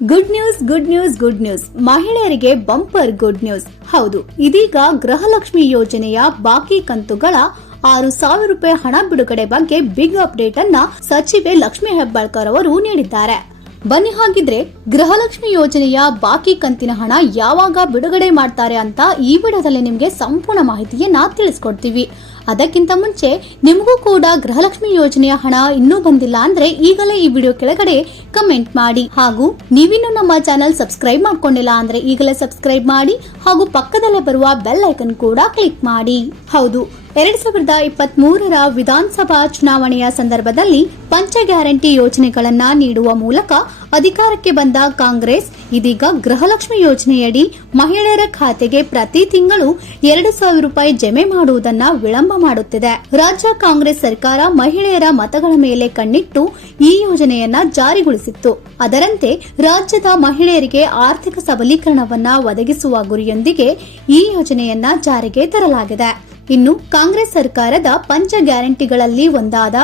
Good news good news good news ಮಹಿಳೆಯರಿಗೆ bumper good news ಹೌದು, ಇದೀಗ ಗೃಹಲಕ್ಷ್ಮಿ ಯೋಜನೆಯ ಬಾಕಿ ಕಂತುಗಳ ಆರು ಸಾವಿರ ರೂಪಾಯಿ ಹಣ ಬಿಡುಗಡೆ ಬಗ್ಗೆ ಬಿಗ್ ಅಪ್ಡೇಟ್ ಅನ್ನ ಸಚಿವೆ ಲಕ್ಷ್ಮಿ ಹೆಬ್ಬಾಳ್ಕರ್ ಅವರು ನೀಡಿದ್ದಾರೆ. ಬನ್ನಿ ಹಾಗಿದ್ರೆ ಗೃಹಲಕ್ಷ್ಮಿ ಯೋಜನೆಯ ಬಾಕಿ ಕಂತಿನ ಹಣ ಯಾವಾಗ ಬಿಡುಗಡೆ ಮಾಡ್ತಾರೆ ಅಂತ ಈ ವಿಡಿಯೋದಲ್ಲಿ ನಿಮಗೆ ಸಂಪೂರ್ಣ ಮಾಹಿತಿಯನ್ನ ತಿಳಿಸ್ಕೊಡ್ತೀವಿ. ಅದಕ್ಕಿಂತ ಮುಂಚೆ ನಿಮಗೂ ಕೂಡ ಗೃಹಲಕ್ಷ್ಮಿ ಯೋಜನೆಯ ಹಣ ಇನ್ನೂ ಬಂದಿಲ್ಲ ಅಂದ್ರೆ ಈಗಲೇ ಈ ವಿಡಿಯೋ ಕೆಳಗಡೆ ಕಮೆಂಟ್ ಮಾಡಿ. ಹಾಗೂ ನೀವಿನ್ನೂ ನಮ್ಮ ಚಾನೆಲ್ ಸಬ್ಸ್ಕ್ರೈಬ್ ಮಾಡ್ಕೊಂಡಿಲ್ಲ ಅಂದ್ರೆ ಈಗಲೇ ಸಬ್ಸ್ಕ್ರೈಬ್ ಮಾಡಿ ಹಾಗೂ ಪಕ್ಕದಲ್ಲೇ ಬರುವ ಬೆಲ್ ಐಕನ್ ಕೂಡ ಕ್ಲಿಕ್ ಮಾಡಿ. ಹೌದು, ಎರಡ್ ಸಾವಿರದ ಇಪ್ಪತ್ತ್ ಮೂರರ ವಿಧಾನಸಭಾ ಚುನಾವಣೆಯ ಸಂದರ್ಭದಲ್ಲಿ ಪಂಚ ಗ್ಯಾರಂಟಿ ಯೋಜನೆಗಳನ್ನ ನೀಡುವ ಮೂಲಕ ಅಧಿಕಾರಕ್ಕೆ ಬಂದ ಕಾಂಗ್ರೆಸ್, ಇದೀಗ ಗೃಹಲಕ್ಷ್ಮಿ ಯೋಜನೆಯಡಿ ಮಹಿಳೆಯರ ಖಾತೆಗೆ ಪ್ರತಿ ತಿಂಗಳು ಎರಡು ಸಾವಿರ ರೂಪಾಯಿ ಜಮೆ ಮಾಡುವುದನ್ನ ವಿಳಂಬ ಮಾಡುತ್ತಿದೆ. ರಾಜ್ಯ ಕಾಂಗ್ರೆಸ್ ಸರ್ಕಾರ ಮಹಿಳೆಯರ ಮತಗಳ ಮೇಲೆ ಕಣ್ಣಿಟ್ಟು ಈ ಯೋಜನೆಯನ್ನ ಜಾರಿಗೊಳಿಸಿತ್ತು. ಅದರಂತೆ ರಾಜ್ಯದ ಮಹಿಳೆಯರಿಗೆ ಆರ್ಥಿಕ ಸಬಲೀಕರಣವನ್ನ ಒದಗಿಸುವ ಗುರಿಯೊಂದಿಗೆ ಈ ಯೋಜನೆಯನ್ನ ಜಾರಿಗೆ ತರಲಾಗಿದೆ. ಇನ್ನು ಕಾಂಗ್ರೆಸ್ ಸರ್ಕಾರದ ಪಂಚ ಗ್ಯಾರಂಟಿಗಳಲ್ಲಿ ಒಂದಾದ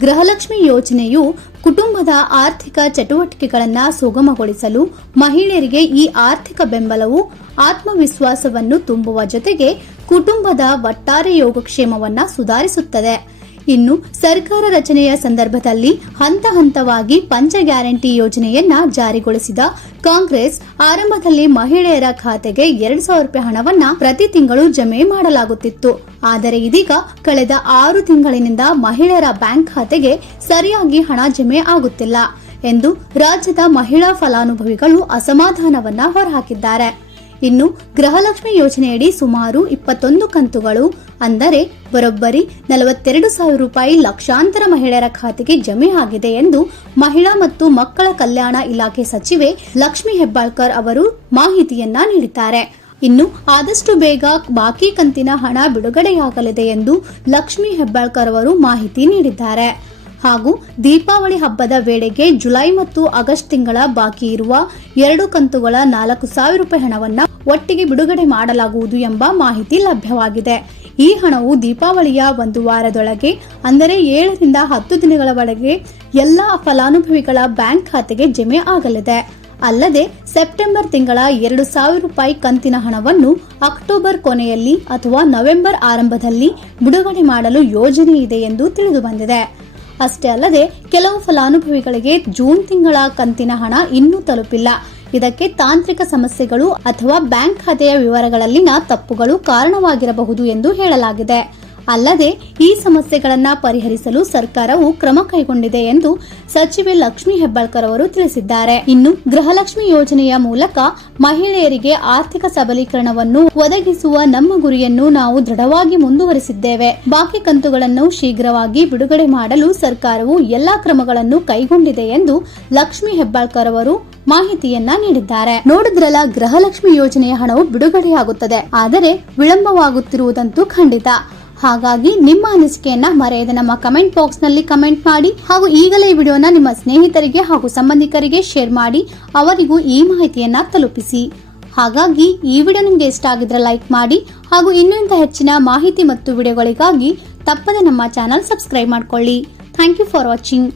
ಗೃಹಲಕ್ಷ್ಮಿ ಯೋಜನೆಯು ಕುಟುಂಬದ ಆರ್ಥಿಕ ಚಟುವಟಿಕೆಗಳನ್ನು ಸುಗಮಗೊಳಿಸಲು ಮಹಿಳೆಯರಿಗೆ ಈ ಆರ್ಥಿಕ ಬೆಂಬಲವು, ಆತ್ಮವಿಶ್ವಾಸವನ್ನು ತುಂಬುವ ಜೊತೆಗೆ ಕುಟುಂಬದ ಒಟ್ಟಾರೆ ಯೋಗಕ್ಷೇಮವನ್ನು ಸುಧಾರಿಸುತ್ತದೆ. ಇನ್ನು ಸರ್ಕಾರ ರಚನೆಯ ಸಂದರ್ಭದಲ್ಲಿ ಹಂತ ಹಂತವಾಗಿ ಪಂಚ ಗ್ಯಾರಂಟಿ ಯೋಜನೆಯನ್ನ ಜಾರಿಗೊಳಿಸಿದ ಕಾಂಗ್ರೆಸ್, ಆರಂಭದಲ್ಲಿ ಮಹಿಳೆಯರ ಖಾತೆಗೆ ಎರಡು ಸಾವಿರ ರೂಪಾಯಿ ಹಣವನ್ನ ಪ್ರತಿ ತಿಂಗಳು ಜಮೆ ಮಾಡಲಾಗುತ್ತಿತ್ತು. ಆದರೆ ಇದೀಗ ಕಳೆದ ಆರು ತಿಂಗಳಿನಿಂದ ಮಹಿಳೆಯರ ಬ್ಯಾಂಕ್ ಖಾತೆಗೆ ಸರಿಯಾಗಿ ಹಣ ಜಮೆ ಆಗುತ್ತಿಲ್ಲ ಎಂದು ರಾಜ್ಯದ ಮಹಿಳಾ ಫಲಾನುಭವಿಗಳು ಅಸಮಾಧಾನವನ್ನ ಹೊರಹಾಕಿದ್ದಾರೆ. ಇನ್ನು ಗೃಹಲಕ್ಷ್ಮಿ ಯೋಜನೆಯಡಿ ಸುಮಾರು ಇಪ್ಪತ್ತೊಂದು ಕಂತುಗಳು, ಅಂದರೆ ಬರೋಬ್ಬರಿ ನಲವತ್ತೆರಡು ಸಾವಿರ ರೂಪಾಯಿ ಲಕ್ಷಾಂತರ ಮಹಿಳೆಯರ ಖಾತೆಗೆ ಜಮೆ ಆಗಿದೆ ಎಂದು ಮಹಿಳಾ ಮತ್ತು ಮಕ್ಕಳ ಕಲ್ಯಾಣ ಇಲಾಖೆ ಸಚಿವೆ ಲಕ್ಷ್ಮಿ ಹೆಬ್ಬಾಳ್ಕರ್ ಅವರು ಮಾಹಿತಿಯನ್ನ ನೀಡಿದ್ದಾರೆ. ಇನ್ನು ಆದಷ್ಟು ಬೇಗ ಬಾಕಿ ಕಂತಿನ ಹಣ ಬಿಡುಗಡೆಯಾಗಲಿದೆ ಎಂದು ಲಕ್ಷ್ಮಿ ಹೆಬ್ಬಾಳ್ಕರ್ ಅವರು ಮಾಹಿತಿ ನೀಡಿದ್ದಾರೆ. ಹಾಗೂ ದೀಪಾವಳಿ ಹಬ್ಬದ ವೇಳೆಗೆ ಜುಲೈ ಮತ್ತು ಆಗಸ್ಟ್ ತಿಂಗಳ ಬಾಕಿ ಇರುವ ಎರಡು ಕಂತುಗಳ ನಾಲ್ಕು ಸಾವಿರ ರೂಪಾಯಿ ಹಣವನ್ನು ಒಟ್ಟಿಗೆ ಬಿಡುಗಡೆ ಮಾಡಲಾಗುವುದು ಎಂಬ ಮಾಹಿತಿ ಲಭ್ಯವಾಗಿದೆ. ಈ ಹಣವು ದೀಪಾವಳಿಯ ಒಂದು ವಾರದೊಳಗೆ, ಅಂದರೆ ಏಳರಿಂದ ಹತ್ತು ದಿನಗಳ ಒಳಗೆ ಎಲ್ಲ ಫಲಾನುಭವಿಗಳ ಬ್ಯಾಂಕ್ ಖಾತೆಗೆ ಜಮೆ ಆಗಲಿದೆ. ಅಲ್ಲದೆ, ಸೆಪ್ಟೆಂಬರ್ ತಿಂಗಳ ಎರಡು ಸಾವಿರ ರೂಪಾಯಿ ಕಂತಿನ ಹಣವನ್ನು ಅಕ್ಟೋಬರ್ ಕೊನೆಯಲ್ಲಿ ಅಥವಾ ನವೆಂಬರ್ ಆರಂಭದಲ್ಲಿ ಬಿಡುಗಡೆ ಮಾಡಲು ಯೋಜನೆ ಇದೆ ಎಂದು ತಿಳಿದುಬಂದಿದೆ ಅಷ್ಟೇ ಅಲ್ಲದೆ ಕೆಲವು ಫಲಾನುಭವಿಗಳಿಗೆ ಜೂನ್ ತಿಂಗಳ ಕಂತಿನ ಹಣ ಇನ್ನೂ ತಲುಪಿಲ್ಲ. ಇದಕ್ಕೆ ತಾಂತ್ರಿಕ ಸಮಸ್ಯೆಗಳು ಅಥವಾ ಬ್ಯಾಂಕ್ ಖಾತೆಯ ವಿವರಗಳಲ್ಲಿನ ತಪ್ಪುಗಳು ಕಾರಣವಾಗಿರಬಹುದು ಎಂದು ಹೇಳಲಾಗಿದೆ. ಅಲ್ಲದೆ ಈ ಸಮಸ್ಯೆಗಳನ್ನು ಪರಿಹರಿಸಲು ಸರ್ಕಾರವು ಕ್ರಮ ಕೈಗೊಂಡಿದೆ ಎಂದು ಸಚಿವೆ ಲಕ್ಷ್ಮಿ ಹೆಬ್ಬಾಳ್ಕರ್ ಅವರು ತಿಳಿಸಿದ್ದಾರೆ. ಇನ್ನು ಗೃಹಲಕ್ಷ್ಮಿ ಯೋಜನೆಯ ಮೂಲಕ ಮಹಿಳೆಯರಿಗೆ ಆರ್ಥಿಕ ಸಬಲೀಕರಣವನ್ನು ಒದಗಿಸುವ ನಮ್ಮ ಗುರಿಯನ್ನು ನಾವು ದೃಢವಾಗಿ ಮುಂದುವರಿಸಿದ್ದೇವೆ. ಬಾಕಿ ಕಂತುಗಳನ್ನು ಶೀಘ್ರವಾಗಿ ಬಿಡುಗಡೆ ಮಾಡಲು ಸರ್ಕಾರವು ಎಲ್ಲಾ ಕ್ರಮಗಳನ್ನು ಕೈಗೊಂಡಿದೆ ಎಂದು ಲಕ್ಷ್ಮಿ ಹೆಬ್ಬಾಳ್ಕರ್ ಅವರು ಮಾಹಿತಿಯನ್ನ ನೀಡಿದ್ದಾರೆ. ನೋಡಿದ್ರಲ್ಲ, ಗೃಹಲಕ್ಷ್ಮಿ ಯೋಜನೆಯ ಹಣವು ಬಿಡುಗಡೆಯಾಗುತ್ತದೆ. ಆದರೆ ವಿಳಂಬವಾಗುತ್ತಿರುವುದಂತೂ ಖಂಡಿತ. ಹಾಗಾಗಿ ನಿಮ್ಮ ಅನಿಸಿಕೆಯನ್ನ ಮರೆಯದೆ ನಮ್ಮ ಕಮೆಂಟ್ ಬಾಕ್ಸ್ನಲ್ಲಿ ಕಮೆಂಟ್ ಮಾಡಿ ಹಾಗೂ ಈಗಲೇ ಈ ವಿಡಿಯೋನ ನಿಮ್ಮ ಸ್ನೇಹಿತರಿಗೆ ಹಾಗೂ ಸಂಬಂಧಿಕರಿಗೆ ಶೇರ್ ಮಾಡಿ ಅವರಿಗೂ ಈ ಮಾಹಿತಿಯನ್ನ ತಲುಪಿಸಿ. ಹಾಗಾಗಿ ಈ ವಿಡಿಯೋ ನಿಮಗೆ ಇಷ್ಟ ಆಗಿದ್ರೆ ಲೈಕ್ ಮಾಡಿ ಹಾಗೂ ಇನ್ನೂ ಇಂಥ ಹೆಚ್ಚಿನ ಮಾಹಿತಿ ಮತ್ತು ವಿಡಿಯೋಗಳಿಗಾಗಿ ತಪ್ಪದೆ ನಮ್ಮ ಚಾನಲ್ ಸಬ್ಸ್ಕ್ರೈಬ್ ಮಾಡ್ಕೊಳ್ಳಿ. Thank you for watching